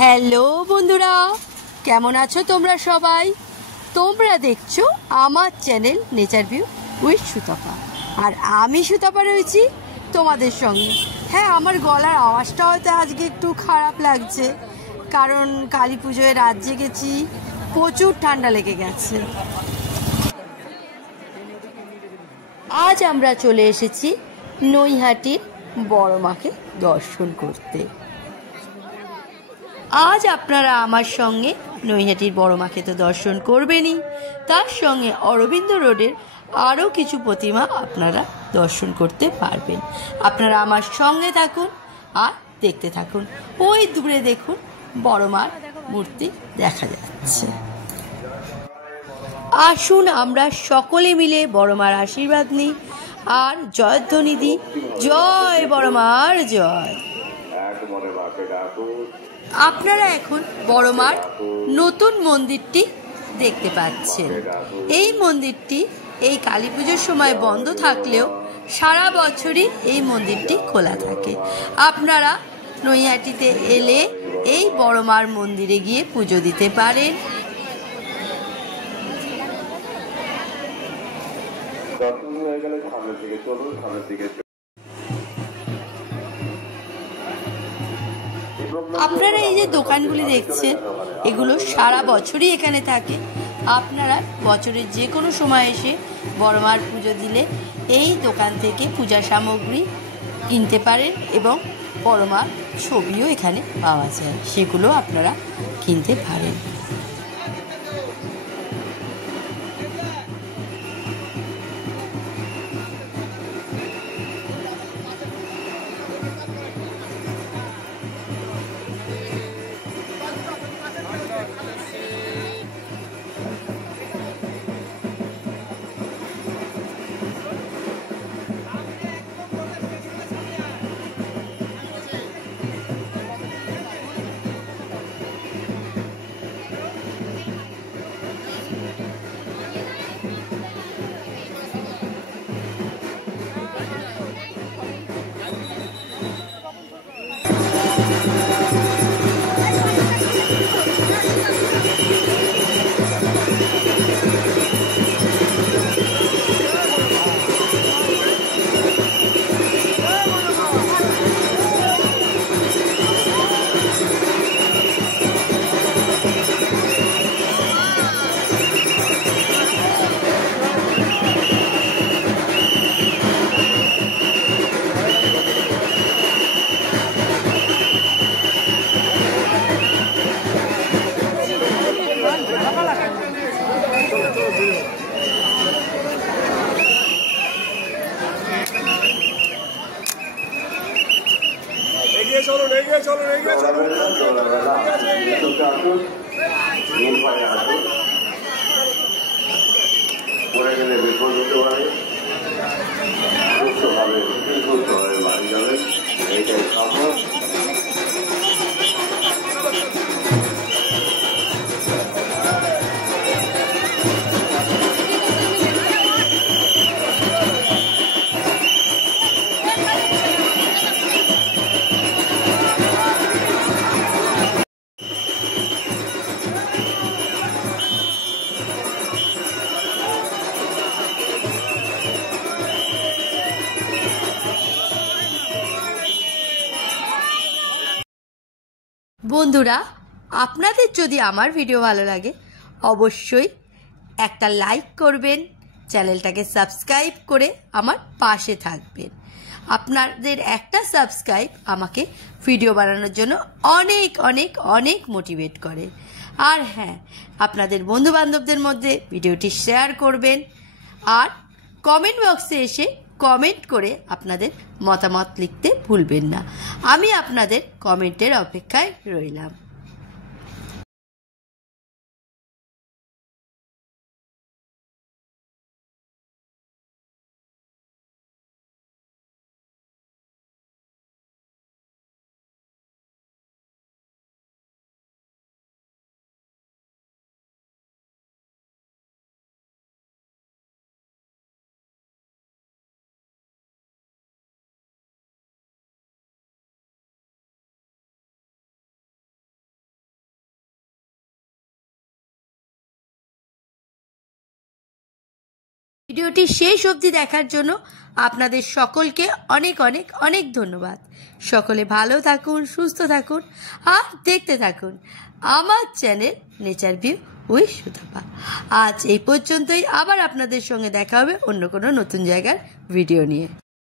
Hello বন্ধুরা, কেমন আছো তোমরা সবাই? তোমরা দেখছো আমার channel nature view with Sutapa, আর আমি সুতপা রয়েছি তোমাদের সঙ্গে। হ্যাঁ, আমার গলার আওয়াজটা হয়তো আজকে একটু খারাপ লাগছে, কারণ কালী পুজোয় রাত জেগেছি, প্রচুর ঠান্ডা লেগে গেছে। আজ আমরা চলে এসেছি নৈহাটির বড় মাকে দর্শন করতে। আজ আপনারা আমার সঙ্গে নৈহাটির বড় মাকে তো দর্শন করবেনই, তার সঙ্গে অরবিন্দ রোডের আরও কিছু প্রতিমা আপনারা দর্শন করতে পারবেন। আপনারা আমার সঙ্গে থাকুন আর দেখতে থাকুন। ওই দূরে দেখুন বড় মার মূর্তি দেখা যাচ্ছে। আসুন আমরা সকলে মিলে বড় মার আশীর্বাদ নিই আর জয়ধ্বনি দিই, জয় বড় মার জয়। আপনারা এখন বড় মার নতুন মন্দিরটি দেখতে পাচ্ছেন। এই মন্দিরটি এই কালী পুজোর সময় বন্ধ থাকলেও সারা বছরই এই মন্দিরটি খোলা থাকে। আপনারা নৈহাটিতে এলে এই বড় মার মন্দিরে গিয়ে পুজো দিতে পারেন। আপনারা এই যে দোকানগুলি দেখছেন, এগুলো সারা বছরই এখানে থাকে। আপনারা বছরের যে কোনো সময় এসে বড় মার পুজো দিলে এই দোকান থেকে পূজা সামগ্রী কিনতে পারেন, এবং বড় মার ছবিও এখানে পাওয়া যায়, সেগুলো আপনারা কিনতে পারেন। পরে গেলে বিপদ হতে পারে, সুস্থভাবে বাড়ি যাবেন, এইটাই কাম্য। বন্ধুরা, আপনাদের যদি আমার ভিডিও ভালো লাগে অবশ্যই একটা লাইক করবেন, চ্যানেলটাকে সাবস্ক্রাইব করে আমার পাশে থাকবেন। আপনাদের একটা সাবস্ক্রাইব আমাকে ভিডিও বানানোর জন্য অনেক অনেক অনেক মোটিভেট করে। আর হ্যাঁ, আপনাদের বন্ধুবান্ধবদের মধ্যে ভিডিওটি শেয়ার করবেন, আর কমেন্ট বক্সে এসে কমেন্ট করে আপনাদের মতামত লিখতে ভুলবেন না। আমি আপনাদের কমেন্টের অপেক্ষায় রইলাম। ভিডিওটি শেষ অবধি দেখার জন্য আপনাদের সকলকে অনেক অনেক অনেক ধন্যবাদ। সকলে ভালো থাকুন, সুস্থ থাকুন আর দেখতে থাকুন আমার channel nature view with Sutapa. আজ এই পর্যন্তই, আবার আপনাদের সঙ্গে দেখা হবে অন্য কোনো নতুন জায়গার ভিডিও নিয়ে।